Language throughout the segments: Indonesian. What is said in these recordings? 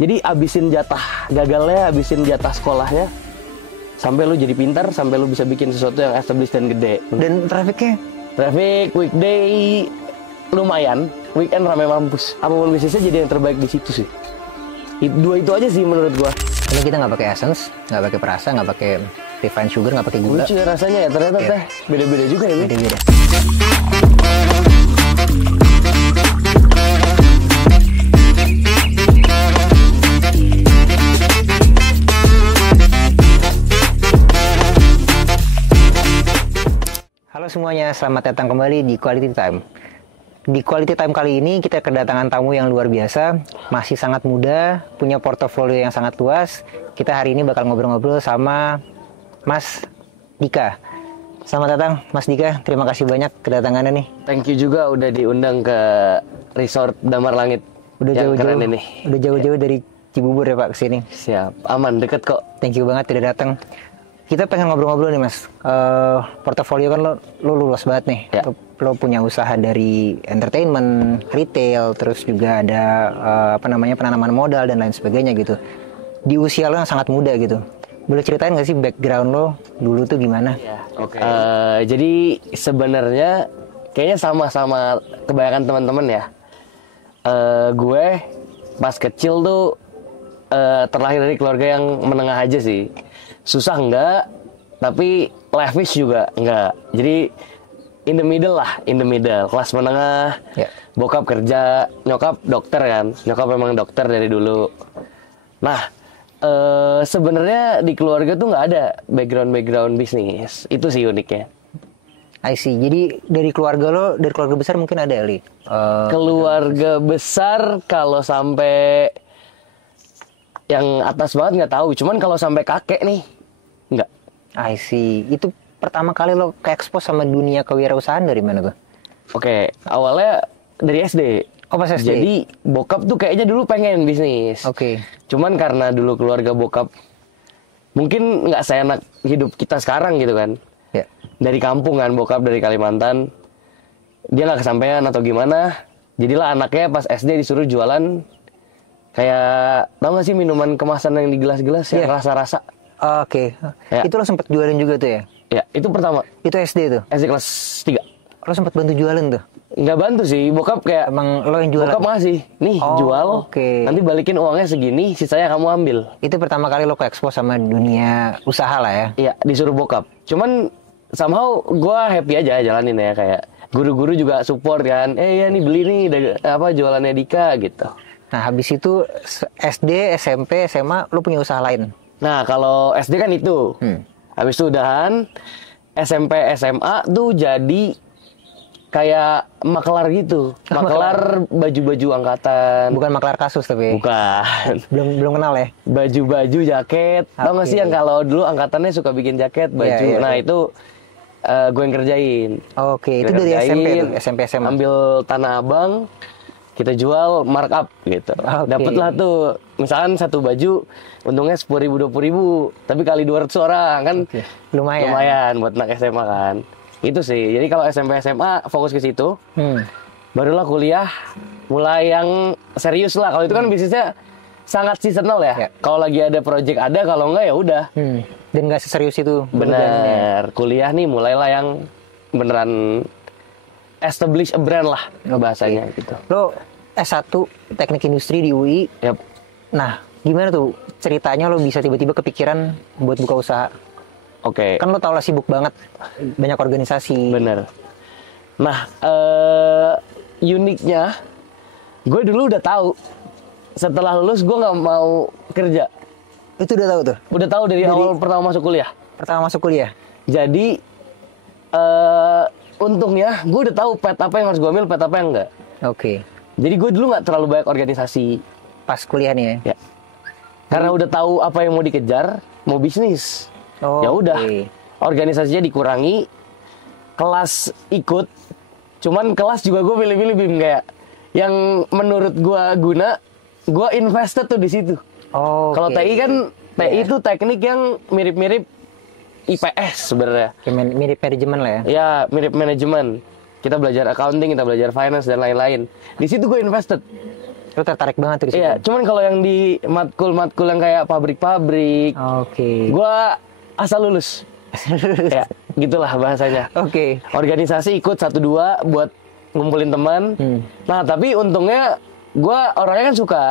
Jadi abisin jatah gagalnya, abisin jatah sekolahnya, sampai lu jadi pintar, sampai lu bisa bikin sesuatu yang established dan gede. Dan traffic Weekday lumayan, weekend ramai mampus. Apapun bisnisnya jadi yang terbaik di situ sih. Dua itu aja sih menurut gua. Ini kita nggak pakai essence, nggak pakai perasa, nggak pakai refined sugar, nggak pakai gula. Lucu ya rasanya ya, ternyata teh beda-beda juga ya. Beda-beda. Halo semuanya, selamat datang kembali di Quality Time. Di Quality Time kali ini kita kedatangan tamu yang luar biasa, masih sangat muda, punya portofolio yang sangat luas. Kita hari ini bakal ngobrol-ngobrol sama Mas Dika. Selamat datang Mas Dika, terima kasih banyak kedatangannya nih. Thank you juga udah diundang ke Resort Damar Langit. Udah yang jauh-jauh keren ini. Udah jauh-jauh dari Cibubur ya Pak kesini. Siap, aman, deket kok. Thank you banget udah datang. Kita pengen ngobrol-ngobrol nih Mas. Portofolio kan lo luas banget nih. Ya. Lo punya usaha dari entertainment, retail, terus juga ada penanaman modal dan lain sebagainya gitu. Di usia lo yang sangat muda gitu. Boleh ceritain nggak sih background lo dulu tuh gimana? Ya, oke. Jadi sebenarnya kayaknya sama-sama kebanyakan teman-teman ya. Gue pas kecil tuh terlahir dari keluarga yang menengah aja sih. Susah enggak, tapi lavish juga enggak. Jadi in the middle lah, kelas menengah. Ya. Bokap kerja, nyokap dokter kan. Nyokap memang dokter dari dulu. Nah, sebenarnya di keluarga tuh nggak ada background bisnis. Itu sih uniknya. I see. Jadi dari keluarga besar mungkin ada Li? Keluarga besar kalau sampai yang atas banget nggak tahu. Cuman kalau sampai kakek nih, nggak. I see. Itu pertama kali lo ke-expose sama dunia kewirausahaan dari mana tuh? Oke, awalnya dari SD. Oh pas SD? Jadi bokap tuh kayaknya dulu pengen bisnis. Oke. Cuman karena dulu keluarga bokap mungkin nggak seenak hidup kita sekarang gitu kan. Ya. Dari kampungan, bokap dari Kalimantan. Dia nggak kesampaian atau gimana. Jadilah anaknya pas SD disuruh jualan kayak, tau gak sih minuman kemasan yang di gelas-gelas yang Iya. rasa-rasa. Oke. Ya. Itu lo sempet jualin juga tuh ya? Ya, itu pertama. Itu SD tuh? SD kelas 3. Lo sempet bantu jualin tuh? Nggak bantu sih, bokap kayak, Emang lo yang jualan? bokap ngasih, nih Oh, jual, oke. nanti balikin uangnya segini, sisanya kamu ambil. Itu pertama kali lo ke-expose sama dunia usaha lah ya? Iya, disuruh bokap. Cuman somehow gue happy aja jalanin ya, kayak guru-guru juga support kan. Ya nih beli nih jualannya Dika gitu. Nah habis itu SD, SMP, SMA lo punya usaha lain? Nah kalau SD kan itu, habis itu udahan, SMP, SMA tuh jadi kayak makelar gitu, makelar baju-baju angkatan. Bukan maklar kasus tapi? Bukan. Belum kenal ya? Baju-baju, jaket. Tau gak sih yang kalau dulu angkatannya suka bikin jaket, baju. Iya, iya. Nah itu gue yang kerjain. Oke, itu Gue dari SMP kerjain, tuh, SMP SMA? Ambil Tanah Abang, kita jual markup gitu. Oke. Dapatlah tuh, misalkan satu baju untungnya 10.000 20.000, tapi kali 200 orang kan. Oke. Lumayan. Lumayan buat anak SMA kan. Itu sih. Jadi kalau SMP SMA fokus ke situ. Barulah kuliah mulai yang serius lah. Kalau itu kan bisnisnya sangat seasonal ya. Kalau lagi ada project ada, kalau enggak ya udah. Dan nggak seserius itu? Bener. Kuliah nih mulailah yang beneran establish a brand lah bahasanya gitu. Lo S1 Teknik Industri di UI. Yap. Nah, gimana tuh ceritanya lo bisa tiba-tiba kepikiran buat buka usaha? Oke. Kan lo tau lah sibuk banget, banyak organisasi. Bener. Nah, uniknya, gue dulu udah tahu. Setelah lulus gue nggak mau kerja. Itu udah tahu tuh? Udah tahu dari awal pertama masuk kuliah. Pertama masuk kuliah? Jadi, untungnya gue udah tahu pet apa yang harus gue ambil, pet apa yang enggak. Oke. Jadi gue dulu nggak terlalu banyak organisasi. Pas kuliah nih ya? Ya. Karena udah tahu apa yang mau dikejar, mau bisnis. Oh, Ya udah, oke. organisasinya dikurangi, kelas ikut, cuman kelas juga gue pilih-pilih Bim, kayak yang menurut gue guna, gue invested tuh di situ. Oh, Kalau oke. TI kan, TI Ya. itu teknik yang mirip-mirip IPS sebenarnya. Kayak mirip manajemen lah ya? Ya, mirip manajemen. Kita belajar accounting, kita belajar finance dan lain-lain. Di situ gue invested. Lo tertarik banget tuh di situ. Iya, cuman kalau yang di matkul yang kayak pabrik-pabrik, Oke. gua asal lulus. Ya, gitulah bahasanya. Oke. Organisasi ikut 1-2 buat ngumpulin teman. Nah, tapi untungnya gua orangnya kan suka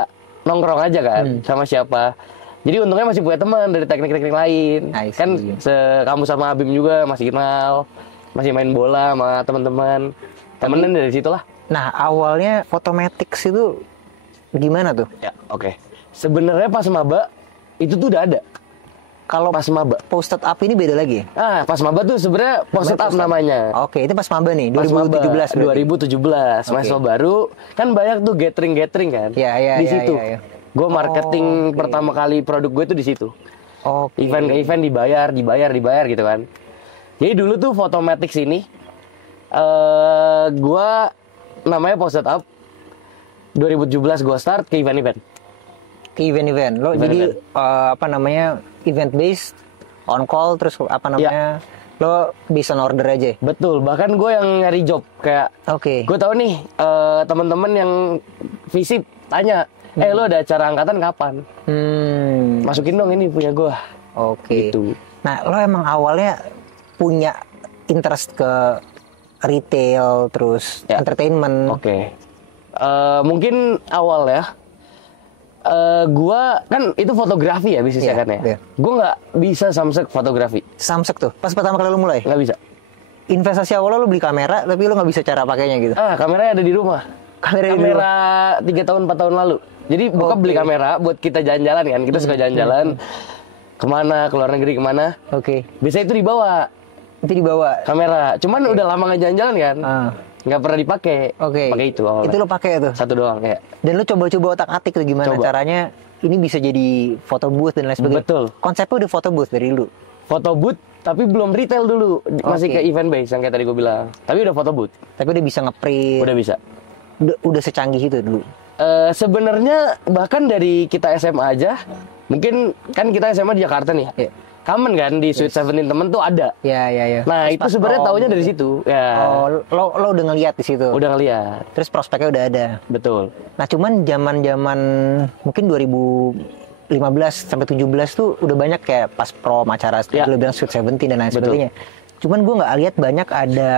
nongkrong aja kan sama siapa. Jadi untungnya masih punya teman dari teknik-teknik lain. I see. Kan kamu sama Abim juga masih kenal, masih main bola sama teman-teman. Temenan dari situlah. Nah, awalnya Photomatix itu gimana tuh? Ya, oke. Sebenarnya pas maba itu tuh udah ada. Kalau Pas maba. posted up ini beda lagi ya? Pas maba tuh sebenarnya posted up namanya. Oke, itu pas maba nih, Pas 2017 maba, berarti. 2017, Oke. mahasiswa baru. Kan banyak tuh gathering kan. Iya, di iya, situ. iya, iya. Gue marketing Oke. pertama kali produk gue tuh di situ. Oke. Event ke event dibayar gitu kan. Jadi dulu tuh Photomatix ini gue namanya posted up 2017 gue start ke event-event. Ke event-event. Lo Event-event. jadi apa namanya? Event based on call terus apa namanya? Lo bisa order aja. Betul, bahkan gue yang nyari job kayak Oke. gue tahu nih teman-teman yang visit tanya, lo ada acara angkatan kapan? Masukin dong ini punya gue. Oke. Gitu. Nah, lo emang awalnya punya interest ke retail terus Ya. entertainment. Oke. Mungkin awal ya. Gua kan itu fotografi ya bisnisnya Iya, kan ya. iya. Gua nggak bisa samsek fotografi, Samsek tuh. Pas pertama kali lo mulai. nggak bisa. Investasi awal lo beli kamera tapi lo nggak bisa cara pakainya gitu. Kameranya ada di rumah. Kamera di rumah. 3 tahun 4 tahun lalu. Jadi bokap Oke. beli kamera buat kita jalan-jalan kan. Kita suka jalan-jalan kemana, ke luar negeri kemana. Oke. Biasanya itu dibawa Itu dibawa. kamera. Cuman udah lama nggak jalan-jalan kan. Ah. Nggak pernah dipakai. Oke. Pakai itu awalnya. Itu lo pakai tuh. Satu doang kayak. Dan lo coba-coba otak-atik tuh gimana Coba. caranya ini bisa jadi foto booth dan lain sebagainya. Betul. Konsepnya udah foto booth dari dulu. Foto booth tapi belum retail dulu. Masih Oke. ke event base yang kayak tadi gue bilang. Tapi udah foto booth. Tapi udah bisa ngeprint. Udah bisa. Udah secanggih itu dulu. Sebenarnya bahkan dari kita SMA aja, mungkin kan kita SMA di Jakarta nih. Iya. Common kan di Sweet Seventeen temen tuh ada. Ya. Nah Terus itu pas sebenarnya prom taunya dari gitu. situ. Ya. Oh, lo udah ngeliat di situ. Udah ngeliat. Terus prospeknya udah ada. Betul. Nah, cuman zaman mungkin 2015 sampai 17 tuh udah banyak kayak pas prom acara Ya. lo bilang Sweet Seventeen dan lain Betul. sebagainya. Cuman gue nggak lihat banyak ada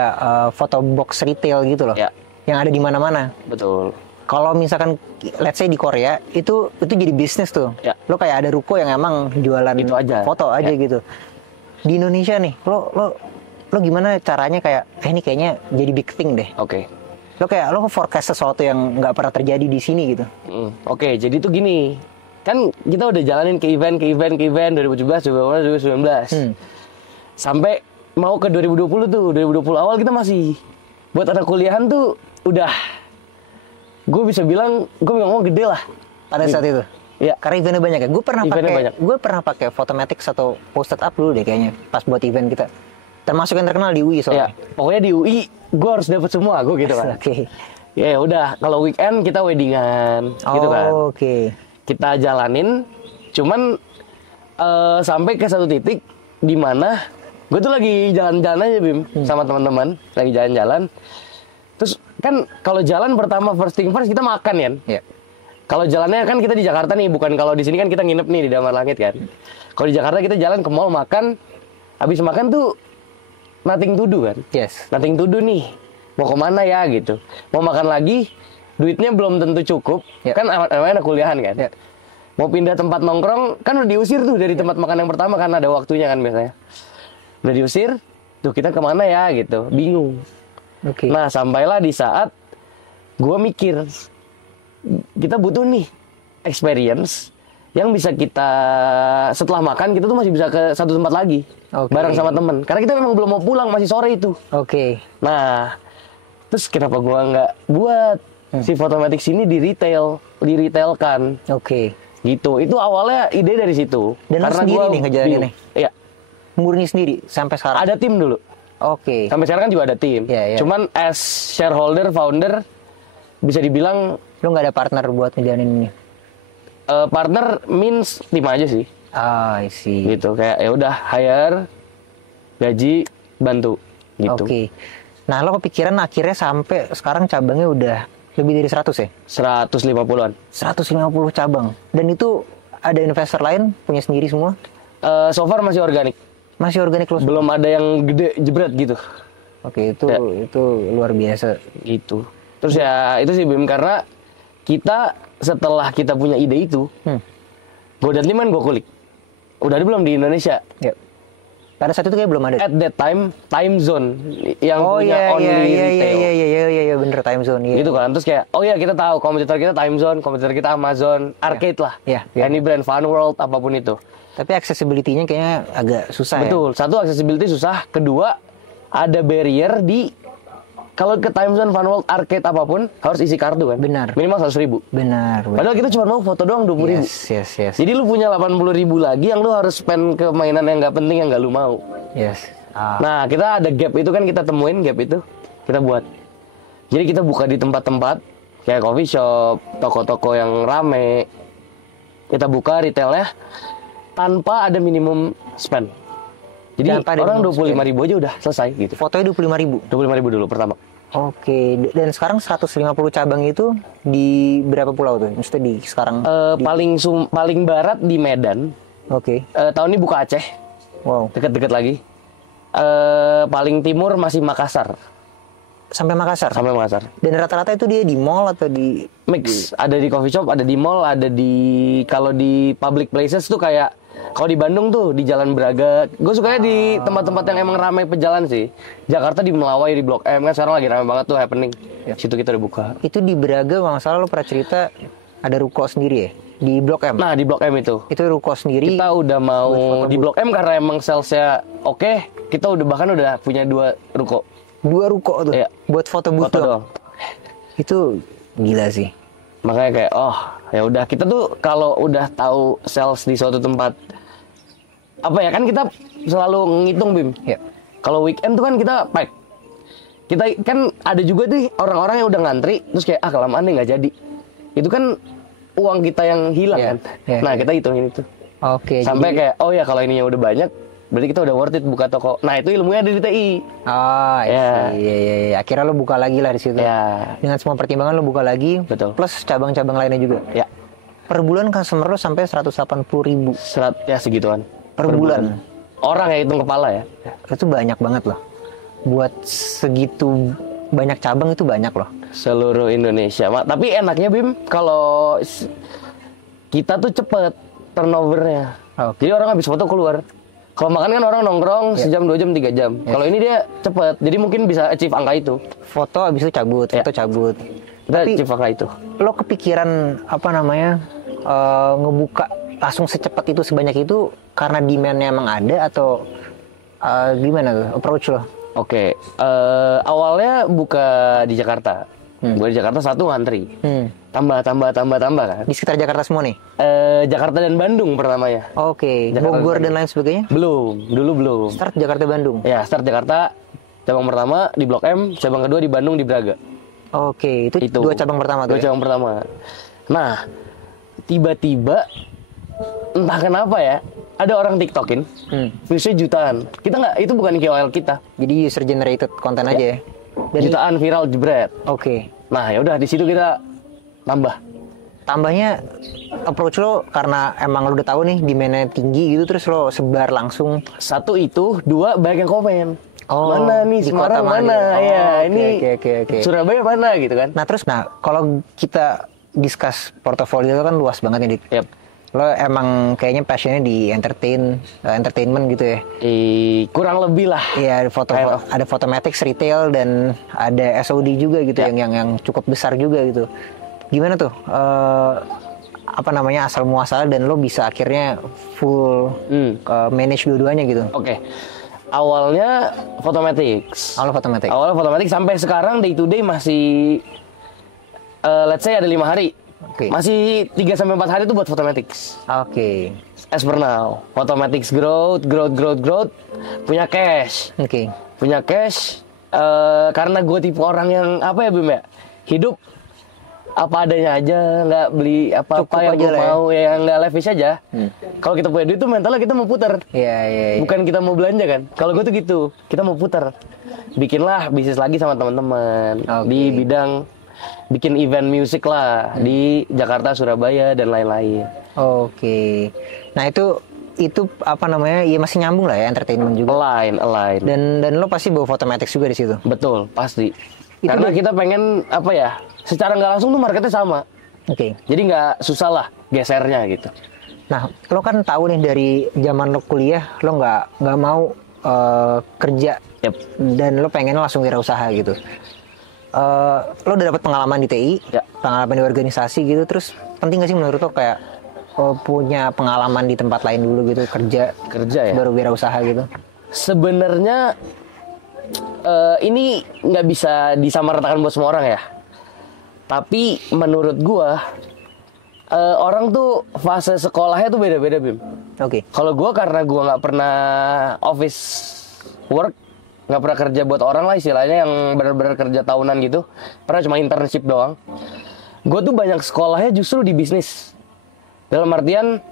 photo box retail gitu loh. Ya. Yang ada di mana-mana. Betul. Kalau misalkan let's say di Korea itu jadi bisnis tuh. Ya. Lo kayak ada ruko yang emang jualan Itu aja. foto aja Ya. gitu. Di Indonesia nih, lo gimana caranya kayak ini kayaknya jadi big thing deh. Oke. Lo forecast sesuatu yang nggak pernah terjadi di sini gitu. Oke, jadi tuh gini. Kan kita udah jalanin ke event 2017, 2019. Sampai mau ke 2020 tuh. 2020 awal kita masih buat anak kuliahan tuh udah, gue bisa bilang gue ngomong gede lah Pada saat itu. Iya. Karena eventnya banyak ya. Eventnya banyak. Gue pernah pakai Photomatix atau posted up dulu deh kayaknya pas buat event kita. Termasuk yang terkenal di UI ya. soalnya. Pokoknya di UI gue harus dapet semua gue gitu kan. Oke. Ya udah, kalau weekend kita weddingan gitu kan. Oke. Kita jalanin, cuman sampai ke satu titik di mana gue tuh lagi jalan-jalan aja Bim sama teman-teman, lagi jalan-jalan. Terus kan kalau jalan pertama first thing first kita makan kan. Iya. Kalau jalannya kan kita di Jakarta nih, bukan kalau di sini kan kita nginep nih di Damar Langit kan. Kalau di Jakarta kita jalan ke mall makan, habis makan tuh nothing to do kan. Yes. Nothing to do nih, mau kemana ya gitu. Mau makan lagi, duitnya belum tentu cukup, Ya. kan namanya anak kuliahan kan. Ya. Mau pindah tempat nongkrong, kan udah diusir tuh dari tempat makan yang pertama kan ada waktunya kan biasanya. Udah diusir, tuh kita kemana ya gitu, bingung. Oke. Nah sampailah di saat gue mikir, kita butuh nih experience yang bisa kita setelah makan kita tuh masih bisa ke satu tempat lagi Oke. bareng sama temen. Karena kita memang belum mau pulang, masih sore itu. Oke. Nah, terus kenapa gua nggak buat si Photomatix ini diretailkan Oke. gitu. Itu awalnya ide dari situ. Dan lo sendiri gua nih ngejalaninnya? bingung. Iya, Murni sendiri sampai sekarang. ada tim dulu. Oke. Sampai sekarang kan juga ada tim. Iya, iya. Cuman as shareholder, founder bisa dibilang Lo nggak ada partner buat ngejalanin ini? partner means tim aja sih. Ah, I see. Gitu kayak ya udah hire, gaji, bantu gitu. Oke. Nah, lo kepikiran akhirnya sampai sekarang cabangnya udah Lebih dari 100 ya? 150-an. 150 cabang. Dan itu ada investor lain punya sendiri semua? So far masih organik. Masih organik lo? Belum ada yang gede jebret gitu. Oke, itu luar biasa. Gitu. Terus ya itu sih Bim, karena kita setelah kita punya ide itu, gue dan Liman gue kulik. Udah ada belum di Indonesia? Ya. Pada saat itu kayak belum ada. At that time zone yang punya only retail. Iya bener, time zone. Iya. Gitu kan. Terus kayak kita tahu kompetitor kita time zone, kompetitor kita Amazon, arcade lah. Iya. Any brand, Fun World, apapun itu. Tapi accessibility-nya kayaknya agak susah. Betul. Satu, accessibility susah. Kedua, ada barrier di kalau ke time zone, Fun World, arcade apapun harus isi kartu kan. Benar. Minimal 100.000. Benar. Padahal kita cuma mau foto doang 20.000. Yes. Jadi lu punya 80.000 lagi yang lu harus spend ke mainan yang nggak penting, yang nggak lu mau. Yes. Nah, kita ada gap itu kan, kita temuin gap itu, kita buat. Jadi kita buka di tempat-tempat kayak coffee shop, toko-toko yang rame. Kita buka retailnya tanpa ada minimum spend. Jadi orang 25.000 aja udah selesai gitu. Fotonya 25.000. 25.000 dulu pertama. Oke, dan sekarang 150 cabang itu di berapa pulau tuh? Maksudnya di sekarang? Paling barat di Medan. Oke. Tahun ini buka Aceh. Wow. Deket-deket lagi. Paling timur masih Makassar. Sampai Makassar? Sampai Makassar. Dan rata-rata itu dia di mall atau di... Mix. Ada di coffee shop, ada di mall, ada di... Kalau di public places tuh kayak... Kalau di Bandung tuh, di Jalan Braga. Gue sukanya di tempat-tempat yang emang ramai pejalan sih. Jakarta di Melawai, di Blok M. Kan sekarang lagi ramai banget tuh, happening. Situ kita udah buka. Itu di Braga, kalau nggak salah lo pernah cerita, ada ruko sendiri ya? Di Blok M? Nah, di Blok M itu. Itu ruko sendiri. Kita udah mau di Blok M karena emang salesnya oke. Kita bahkan udah punya 2 ruko. 2 ruko tuh? Iya. Buat foto booth doang? Itu gila sih. Makanya kayak, ya udah, kita tuh kalau udah tahu sales di suatu tempat, apa ya, kan kita selalu ngitung Bim. Ya. Kalau weekend tuh kan kita pack. Kita kan ada juga nih orang-orang yang udah ngantri terus kayak kelamaan nih nggak jadi. Itu kan uang kita yang hilang kan. Nah, kita hitungin itu. Oke. Sampai kayak kalau ininya udah banyak, berarti kita udah worth it buka toko. Nah, itu ilmunya ada di TI. Iya. Akhirnya lo buka lagi lah di situ. Ya. Dengan semua pertimbangan lo buka lagi. Betul. Plus cabang-cabang lainnya juga. Ya. Per bulan customer lo sampai 180.000. Ya segituan. Per bulan. Orang yang hitung kepala ya. Itu banyak banget loh. Buat segitu banyak cabang itu banyak loh. Seluruh Indonesia. Tapi enaknya Bim, kalau kita tuh cepet turnovernya. Jadi orang habis foto keluar. Kalau makan kan orang nongkrong sejam, 2 jam, 3 jam. Kalau ini dia cepet. Jadi mungkin bisa achieve angka itu. Foto habis itu cabut, foto cabut. Kita achieve angka itu. Lo kepikiran ngebuka langsung secepat itu, sebanyak itu karena demand-nya emang ada atau gimana tuh approach lo? Oke, awalnya buka di Jakarta. Gue di Jakarta satu ngantri. Tambah kan. Di sekitar Jakarta semua nih? Jakarta dan Bandung pertamanya. Oke, Bogor dan lain sebagainya? Dulu belum. Start Jakarta Bandung? Ya, start Jakarta. Cabang pertama di Blok M, cabang kedua di Bandung di Braga. Oke, itu 2 cabang pertama tuh. 2 cabang pertama. Nah, tiba-tiba entah kenapa ya, ada orang TikTokin, views-nya jutaan. Kita nggak, itu bukan KOL kita. Jadi user generated konten aja ya. Dan jutaan viral jebret. Oke. Nah, ya udah di situ kita tambah. Tambahnya approach lo karena emang lo udah tahu nih demand-nya tinggi gitu, terus lo sebar langsung. Satu itu, 2 banyak yang komen. Mana nih di Semarang kota mana? Ya, ini oke. Surabaya mana gitu kan. Nah, terus kalau kita discuss portofolio lo kan luas banget nih, Dik. Yep. Lo emang kayaknya passionnya di entertainment gitu ya? Kurang lebih lah. Iya, ada Photomatics retail dan ada SOD juga gitu yang cukup besar juga gitu. Gimana tuh? Asal muasal dan lo bisa akhirnya full manage dua-duanya gitu? Oke. Awalnya Photomatics. Awalnya Photomatics sampai sekarang day to day masih let's say ada 5 hari. Okay. Masih 3-4 hari itu buat Photomatics. Oke. As per now, Photomatics growth, punya cash. Oke. Punya cash, karena gue tipe orang yang Bim ya, hidup apa adanya aja, nggak beli apa-apa yang gue mau, yang nggak lavish aja. Kalau kita punya duit tuh mentalnya kita mau puter. Iya. Bukan kita mau belanja kan. Kalau gue tuh gitu, kita mau puter. Bikinlah bisnis lagi sama teman-teman di bidang bikin event musik lah di Jakarta, Surabaya dan lain-lain. Oke. Nah itu apa namanya? Ya masih nyambung lah ya, entertainment juga. Align. Dan lo pasti bawa Photomatix juga di situ. Betul, pasti. Karena kita pengen apa ya? Secara nggak langsung tuh marketnya sama. Oke. Jadi nggak susah lah gesernya gitu. Nah, lo kan tahu nih dari zaman lo kuliah, lo nggak mau kerja, Yep. dan lo pengen langsung wirausaha gitu. Lo udah dapat pengalaman di TI, Ya. pengalaman di organisasi gitu, terus penting gak sih menurut lo kayak punya pengalaman di tempat lain dulu gitu, kerja ya. baru wirausaha gitu? Sebenarnya ini nggak bisa disamaratakan buat semua orang ya. Tapi menurut gua orang tuh fase sekolahnya tuh beda-beda, Bim. Oke. Kalau gua karena gua nggak pernah office work, nggak pernah kerja buat orang lah istilahnya yang benar-benar kerja tahunan gitu. Pernah cuma internship doang. Gua tuh banyak sekolahnya justru di bisnis. Dalam artian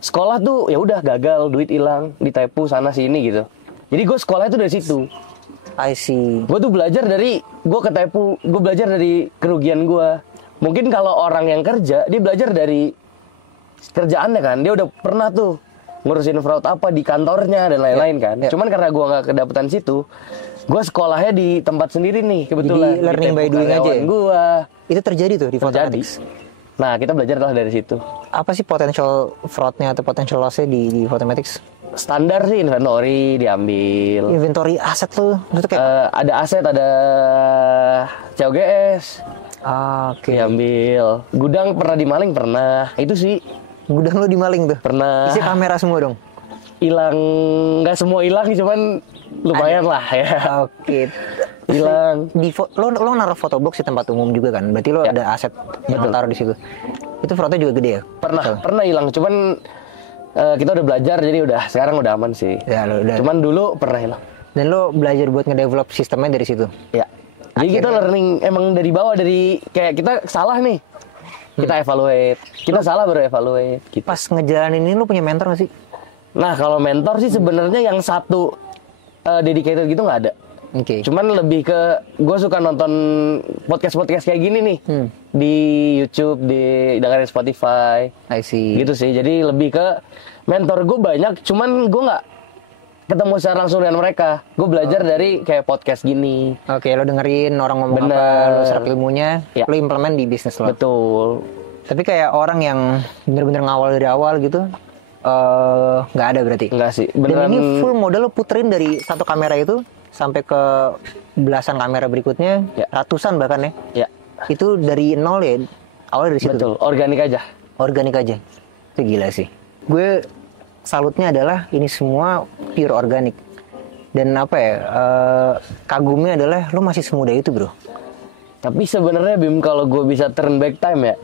sekolah tuh ya udah gagal, duit hilang, ditipu sana sini gitu. Jadi gue sekolahnya tuh dari situ. I see. Gue tuh belajar dari gue ketepu, gue belajar dari kerugian gue. Mungkin kalau orang yang kerja, dia belajar dari kerjaannya kan. Dia udah pernah tuh ngurusin fraud apa di kantornya dan lain-lain kan. Cuman karena gue nggak kedapetan situ, gue sekolahnya di tempat sendiri nih kebetulan. Jadi learning by doing aja ya? Gue. Itu terjadi tuh di Photomatix. Nah kita belajar lah dari situ. Apa sih potential fraudnya atau potential lossnya di Photomatix? Standar sih inventory diambil. Inventory aset lo, itu kayak Ada aset, ada COGS. oke. Diambil. Gudang pernah dimaling pernah. Itu sih Gudang lo dimaling tuh. pernah. Isi kamera semua dong. Hilang, nggak semua hilang, cuman lumayan lah ya. Oke. Hilang. Lo naruh photobox di tempat umum juga kan? Berarti lo Ya. ada aset yang lo taruh di situ. Itu fraudnya juga gede ya? Pernah hilang. Cuman kita udah belajar, jadi sekarang udah aman sih. Ya lo udah. Cuman dulu pernah hilang. Dan lo belajar buat ngedevelop sistemnya dari situ. Ya. Jadi kita learning emang dari bawah, dari kayak kita salah nih. Kita evaluate. Kita salah baru evaluate. Gitu. Pas ngejalanin ini lo punya mentor gak sih? Nah kalau mentor sih sebenarnya yang satu dedicated gitu nggak ada. Oke. Cuman lebih ke gue suka nonton podcast kayak gini nih di YouTube, dengerin Spotify. I see. Gitu sih. Jadi lebih ke mentor gue banyak. Cuman gue nggak ketemu secara langsung dengan mereka. Gue belajar dari kayak podcast gini. Oke, lo dengerin orang ngomong Bener. apa, lo serap ilmunya, Ya. lo implement di bisnis lo. Betul. Tapi kayak orang yang bener-bener ngawal dari awal gitu, nggak ada berarti. Enggak sih. Dan Beneran. ini full model lo puterin dari satu kamera itu sampai ke belasan kamera berikutnya, Ya. ratusan bahkan ya. Ya. Itu dari nol ya, awal dari situ. Betul. Organik aja. Organik aja. Itu gila sih. Gue salutnya adalah ini semua pure organik. Dan apa ya, kagumnya adalah lo masih semudah itu bro. Tapi sebenarnya Bim, kalau gue bisa turn back time ya,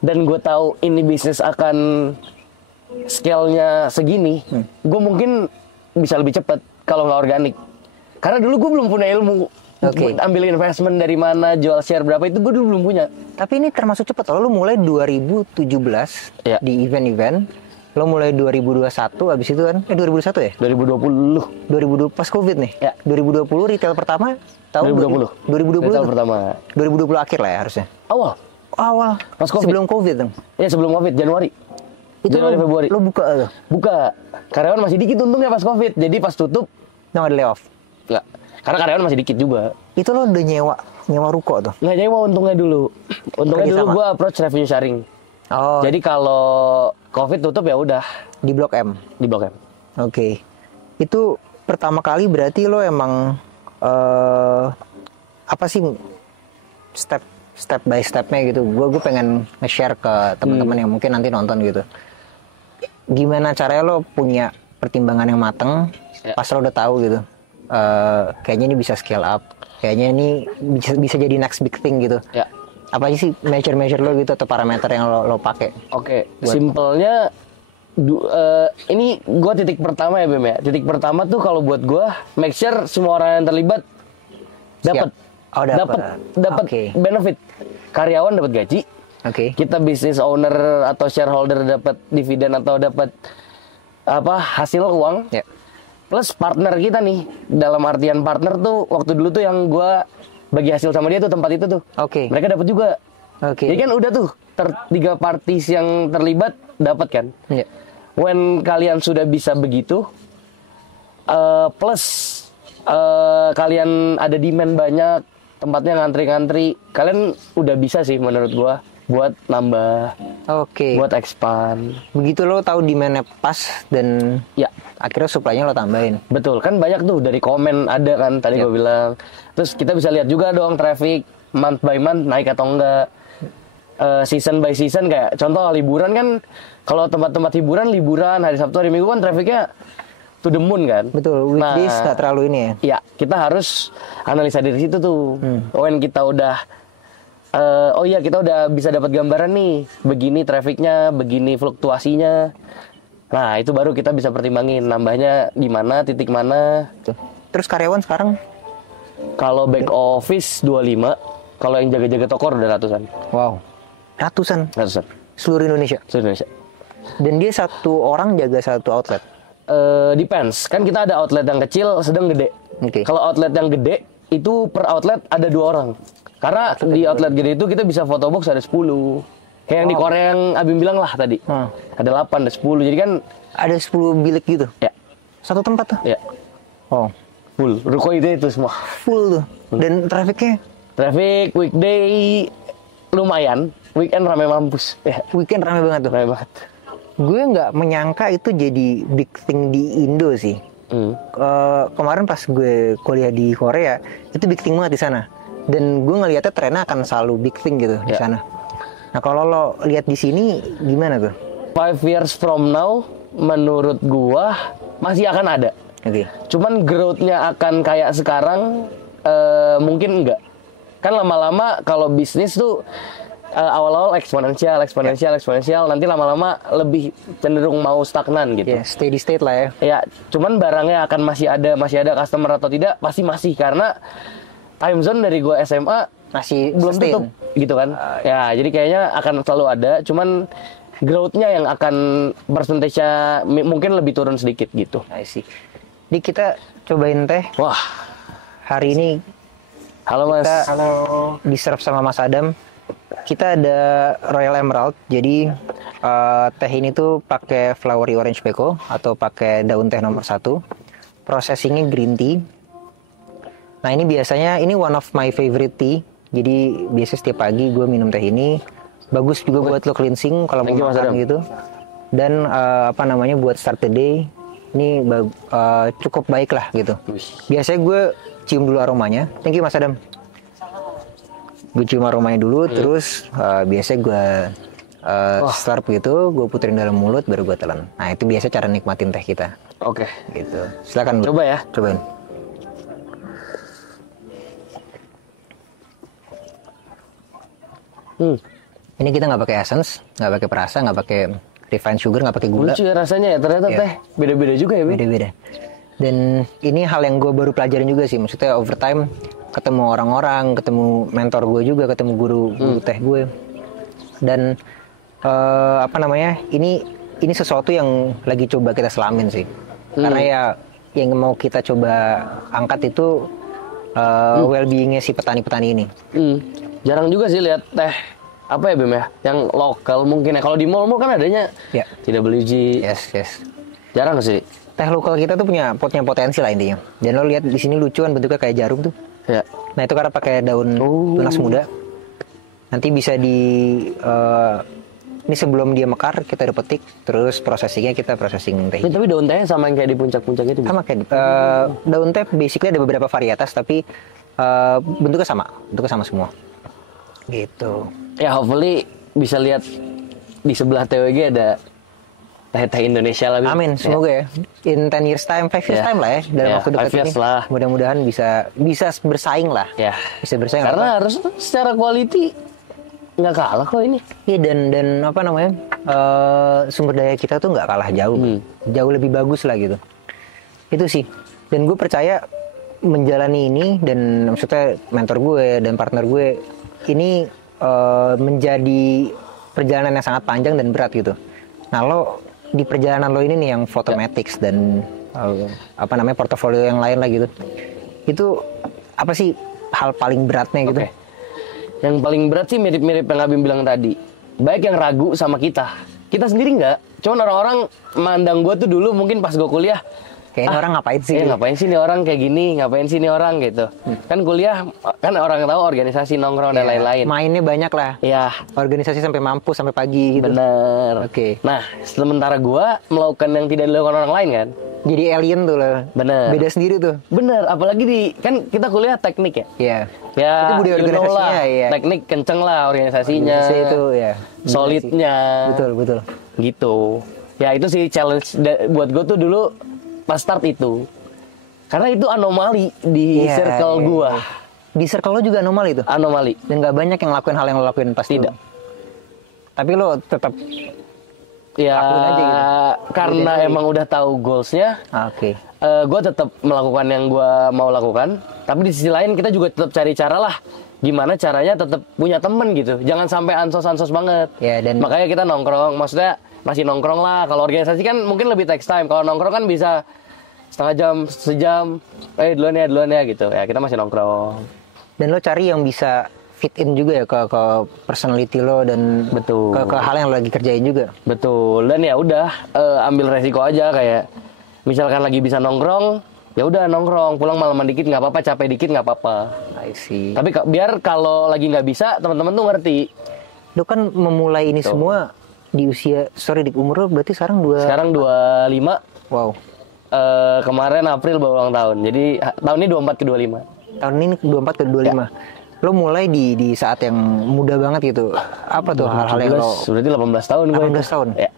dan gue tahu ini bisnis akan scale-nya segini, gue mungkin bisa lebih cepat kalau nggak organik. Karena dulu gue belum punya ilmu. Oke. Ambil investment dari mana, jual share berapa, itu gue dulu belum punya. Tapi ini termasuk cepat loh. Lo mulai 2017 Ya. di event-event. Lo mulai 2021 abis itu kan? 2021 ya? 2020. 2020 pas Covid nih. Ya. 2020 retail pertama tahun 2020. 2020 Retail tuh. pertama. 2020 akhir lah ya harusnya. Awal. Awal. Pas Covid. Sebelum Covid dong. Ya sebelum Covid, Januari. Januari, lo, Februari. Lo buka tuh. Buka. Karyawan masih dikit untungnya pas Covid. Jadi pas tutup, Nggak ada layoff. nggak. Karena karyawan masih dikit juga. Itu lo udah nyewa ruko tuh. Nggak, jadi mau untungnya dulu. Untungnya Kerja dulu sama. gue approach revenue sharing. Oh, Jadi kalau Covid tutup ya udah di Blok M. di Blok M. Oke. Itu pertama kali berarti lo emang apa sih step by stepnya gitu. Gue pengen nge-share ke teman-teman yang mungkin nanti nonton gitu. Gimana caranya lo punya pertimbangan yang mateng Ya. pas lo udah tahu gitu. Kayaknya ini bisa scale up. Kayaknya ini bisa jadi next big thing gitu. Ya. Apa aja sih measure lo gitu atau parameter yang lo pakai? Oke, simpelnya ini gue titik pertama ya Bim ya. Titik pertama tuh kalau buat gue make sure semua orang yang terlibat dapat Siap. Oh, dapat Oke. benefit. Karyawan dapat gaji, Oke. kita business owner atau shareholder dapat dividen atau dapat hasil uang. Ya. Plus partner kita nih, dalam artian partner tuh waktu dulu tuh yang gue bagi hasil sama dia tuh tempat itu tuh. Oke. Mereka dapat juga. Oke. Jadi kan udah tuh 3 parties yang terlibat dapat kan. Iya. When kalian sudah bisa begitu, plus kalian ada demand banyak, tempatnya ngantri-ngantri, kalian udah bisa sih menurut gua buat nambah, Oke. buat expand. Begitu lo tahu demand-nya pas dan Ya, akhirnya supply-nya lo tambahin. betul. Kan banyak tuh dari komen ada kan tadi gua bilang. Terus kita bisa lihat juga dong traffic month by month naik atau enggak. Season by season kayak contoh liburan kan, kalau tempat-tempat liburan hari Sabtu hari Minggu kan trafficnya to the moon kan. Betul. Weekdays nggak terlalu ini ya. Ya, kita harus analisa dari situ tuh. When kita udah oh iya kita udah bisa dapat gambaran nih, begini trafficnya, begini fluktuasinya. Nah, itu baru kita bisa pertimbangin nambahnya di mana, titik mana. Tuh. Terus karyawan sekarang? Kalau back office 25, kalau yang jaga-jaga toko udah ratusan. Wow. Ratusan Ratusan. seluruh Indonesia. Seluruh Indonesia. Dan dia satu orang jaga satu outlet. Depends. Kan kita ada outlet yang kecil, sedang gede. Oke. Kalau outlet yang gede, itu per outlet ada 2 orang. Karena di outlet gede itu kita bisa photobox ada 10. Kayak yang di Korea yang Abim bilang lah tadi. Ada 8, ada 10. Jadi kan Ada 10 bilik gitu. ya, Satu tempat tuh. ya, Oh, full. Ruko itu semua. full tuh. Dan trafficnya Traffic weekday lumayan, weekend rame mampus. Ya, weekend rame banget tuh. rame banget. Gue nggak menyangka itu jadi big thing di Indo sih. Kemarin pas gue kuliah di Korea, itu big thing banget di sana. Dan gue ngelihatnya trennya akan selalu big thing gitu di Ya. sana. Nah kalau lo lihat di sini gimana tuh? 5 years from now, menurut gua masih akan ada. Oke. Cuman growth-nya akan kayak sekarang mungkin enggak. Kan lama-lama kalau bisnis tuh awal-awal eksponensial, nanti lama-lama lebih cenderung mau stagnan gitu. Ya, steady state lah ya. Ya, cuman barangnya akan masih ada customer atau tidak, pasti masih karena time zone dari gua SMA Masih belum sustain. tutup gitu kan. Ya, jadi kayaknya akan selalu ada, cuman growth-nya yang akan persentasenya mungkin lebih turun sedikit gitu. I see. Jadi kita cobain teh. Wah, Hari ini halo Mas. kita di-serve sama Mas Adam. Kita ada Royal Emerald. Jadi teh ini tuh pakai flowery orange pekoe atau pakai daun teh nomor 1. Processingnya green tea. Nah ini biasanya ini one of my favorite tea. Jadi biasa setiap pagi gue minum teh ini. Bagus juga buat lo cleansing kalau mau Thank you, Mas makan Adam. gitu. Dan buat start the day ini cukup baik lah gitu. Biasanya gue cium dulu aromanya. Thank you Mas Adam. Gue cium aromanya dulu, terus biasanya gue slurp gitu, gue puterin dalam mulut baru gue telan. Nah itu biasa cara nikmatin teh kita. Oke. Gitu. Silakan. Bro. Coba ya. Cobain. Ini kita nggak pakai essence, nggak pakai perasa, nggak pakai refined sugar, nggak pakai gula. Lucu ya rasanya ya, ternyata Iya. teh beda-beda juga ya, Bi. Beda-beda. Dan ini hal yang gue baru pelajarin juga sih. Maksudnya over time ketemu orang-orang, ketemu mentor gue juga, ketemu guru teh gue. Dan ini sesuatu yang lagi coba kita selamin sih. Karena ya yang mau kita coba angkat itu well-beingnya si petani-petani ini. Jarang juga sih lihat teh apa ya Bim ya, yang lokal mungkin ya. Kalau di mall-mall kan adanya Ya. tidak beli uji. Yes. Jarang sih. Teh lokal kita tuh punya potensi lah intinya. Dan lo lihat di sini lucu kan bentuknya kayak jarum tuh. Ya. Nah itu karena pakai daun tunas muda. Nanti bisa ini sebelum dia mekar kita udah petik, terus prosesingnya kita processing teh. Ini tapi daun tehnya sama yang kayak di puncak-puncak itu. Bim? Sama kayak daun teh basically ada beberapa varietas tapi bentuknya sama semua. Gitu. Ya hopefully bisa lihat di sebelah TWG ada teh-teh Indonesia lah. Bim. Amin, semoga ya. In 10 years time, 5 years Ya. time lah ya dalam Ya, waktu dekat 5 years ini. lah. Mudah-mudahan bisa bersaing lah. Ya. Bisa bersaing. Karena harus secara quality nggak kalah kok ini. Iya dan sumber daya kita tuh nggak kalah jauh, jauh lebih bagus lah gitu. Itu sih. Dan gue percaya menjalani ini dan maksudnya mentor gue dan partner gue ini menjadi perjalanan yang sangat panjang dan berat gitu. Nah lo di perjalanan lo ini nih yang Photomatics dan portofolio yang lain lah gitu. Itu apa sih hal paling beratnya gitu? Oke. Yang paling berat sih mirip-mirip yang Abim bilang tadi. Baik yang ragu sama kita. Kita sendiri nggak. Cuman orang-orang mandang gue tuh dulu mungkin pas gue kuliah. Kayaknya orang ngapain sih? Ngapain sih nih orang kayak gini? Ngapain sih nih orang gitu? Kan kuliah, kan orang tahu organisasi, nongkrong, dan lain-lain. Mainnya banyak lah. Ya, Organisasi sampai mampus, sampai pagi gitu. bener. Oke. Nah, sementara gue melakukan yang tidak dilakukan orang lain kan? Jadi alien tuh lah. Bener. Beda sendiri tuh. Bener, apalagi kan kita kuliah teknik ya. Iya. Ya, Itu budaya you know organisasinya, lah. iya. Teknik kenceng lah organisasinya. Organisasi itu ya. Solidnya. Betul. Gitu. Ya itu sih challenge buat gue tuh dulu pas start itu. Karena itu anomali di circle gue. Di circle lo juga anomali itu? Anomali. Dan gak banyak yang lakuin hal yang lo lakuin pasti. Tidak. Tapi lo tetap Ya, lakuin aja gitu. karena Udah, emang udah tahu goalsnya, Oke. gue tetap melakukan yang gue mau lakukan. Tapi di sisi lain kita juga tetap cari cara lah, gimana caranya tetap punya temen gitu. Jangan sampai ansos-ansos banget. Ya, dan Makanya kita nongkrong, maksudnya masih nongkrong lah. Kalau organisasi kan mungkin lebih takes time. Kalau nongkrong kan bisa setengah jam, sejam. Duluan ya gitu. Ya kita masih nongkrong. dan lo cari yang bisa fit in juga ya ke personality lo dan Betul. ke hal yang lo lagi kerjain juga. Betul. Dan ya udah ambil resiko aja, kayak misalkan lagi bisa nongkrong, ya udah nongkrong, pulang malaman dikit nggak apa-apa, capek dikit nggak apa-apa. I see. Tapi biar kalau lagi nggak bisa, teman-teman tuh ngerti. Lo kan memulai ini Betul. semua di usia, di umur lo berarti sekarang Sekarang 25. Wow. Kemarin April baru ulang tahun. Jadi tahun ini 24 ke 25. Tahun ini 24 ke 25. Ya. Lo mulai di saat yang muda banget gitu. Apa tuh hal-hal yang lo... Berarti 18 tahun gue. 18 tahun? Ya.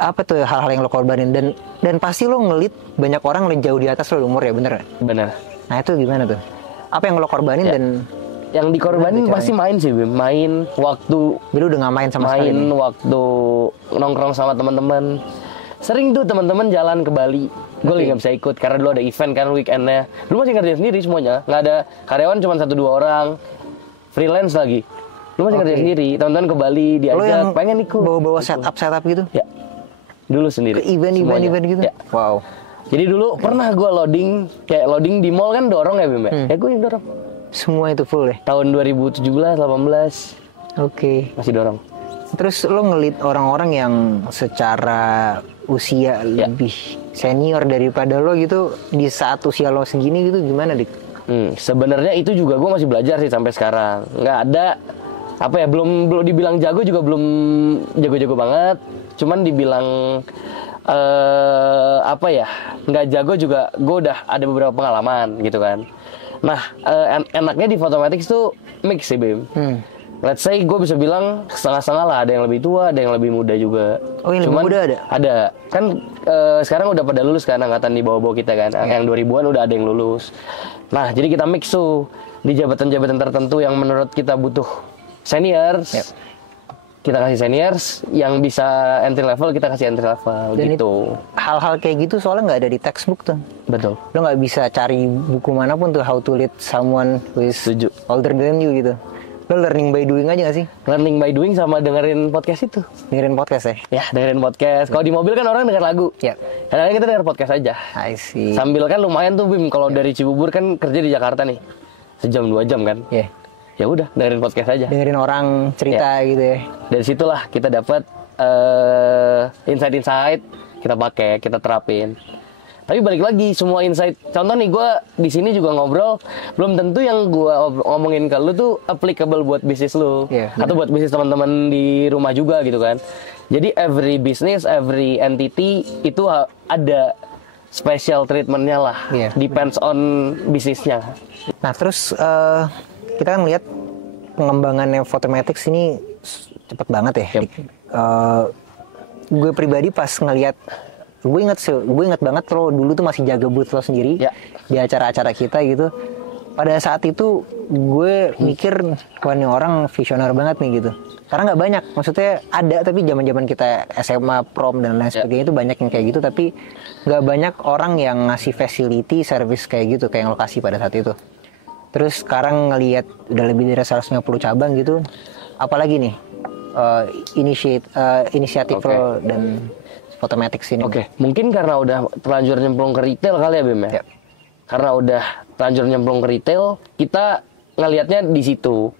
Apa tuh hal-hal yang lo korbanin? Dan pasti lo ngelit banyak orang yang jauh di atas lo umur ya, bener? Bener. Nah itu gimana tuh? Apa yang lo korbanin dan... Yang dikorbanin pasti main sih, Bim. Main waktu. Lo udah gak main sama sekali Main nih? waktu nongkrong sama teman-teman. Sering tuh teman-teman jalan ke Bali. Gue lagi nggak bisa ikut karena dulu ada event kan weekendnya. Lu masih ngerjain sendiri semuanya. Nggak ada karyawan, cuma 1-2 orang. Freelance lagi. Lu masih ngerjain sendiri. Teman-teman ke Bali Lo diajak, yang pengen ikut. bawa setup gitu? Ya. Dulu sendiri. Ke event gitu? Ya. Wow. Jadi dulu pernah gue loading di mall kan dorong ya Bim ya. Ya gue yang dorong. Semua itu full ya? Tahun 2017, 18 Oke. masih dorong. Terus lo ngelit orang-orang yang secara usia lebih senior daripada lo gitu di saat usia lo segini gitu, gimana Dik? Sebenarnya itu juga gue masih belajar sih sampai sekarang. Nggak ada apa ya, belum dibilang jago juga belum jago-jago banget. Cuman dibilang apa ya, nggak jago juga gue udah ada beberapa pengalaman gitu kan. Nah enaknya di Photomatix tuh mix sih Bim. Let's say gue bisa bilang setengah-setengah lah, ada yang lebih tua, ada yang lebih muda juga. Oh yang lebih muda ada? Ada. Kan sekarang udah pada lulus kan, angkatan di bawah-bawah kita kan. Yang 2000-an udah ada yang lulus. Nah jadi kita mix tuh di jabatan-jabatan tertentu yang menurut kita butuh seniors. Kita kasih seniors, yang bisa entry level kita kasih entry level. Dan gitu. Hal-hal kayak gitu soalnya nggak ada di textbook tuh. Betul. Lo nggak bisa cari buku manapun tuh how to lead someone who is Setuju. older than you gitu. Lo learning by doing aja gak sih? Learning by doing sama dengerin podcast itu. Dengerin podcast ya? Ya, dengerin podcast. Kalau di mobil kan orang denger lagu. Ya. Kadang-kadang kita denger podcast aja. I see. Sambil kan lumayan tuh Bim, kalau dari Cibubur kan kerja di Jakarta nih. Sejam 2 jam kan. Ya. Ya udah, dengerin podcast aja. Dengerin orang cerita gitu ya. Dari situlah kita dapat insight-insight, kita pakai, kita terapin. Tapi balik lagi semua insight. Contoh nih, gue di sini juga ngobrol, belum tentu yang gue ngomongin ke lu tuh applicable buat bisnis lu, atau buat bisnis teman-teman di rumah juga gitu kan. Jadi every business, every entity itu ada special treatmentnya lah. Depends on bisnisnya. Nah terus kita kan lihat pengembangannya Photomatix ini cepet banget ya. Gue pribadi pas ngelihat, gue inget banget lo dulu tuh masih jaga booth lo sendiri di acara-acara kita gitu. Pada saat itu gue mikir, wah ini orang visioner banget nih gitu. Karena nggak banyak, maksudnya ada tapi zaman-zaman kita SMA, prom dan lain sebagainya itu banyak yang kayak gitu, tapi nggak banyak orang yang ngasih facility service kayak gitu kayak yang lo kasih pada saat itu. Terus sekarang ngelihat udah lebih dari 150 cabang gitu, apalagi nih inisiatif lo dan Photomatix ini. Mungkin karena udah terlanjur nyemplung ke retail kali ya Bim ya. Karena udah terlanjur nyemplung ke retail, kita ngelihatnya di situ.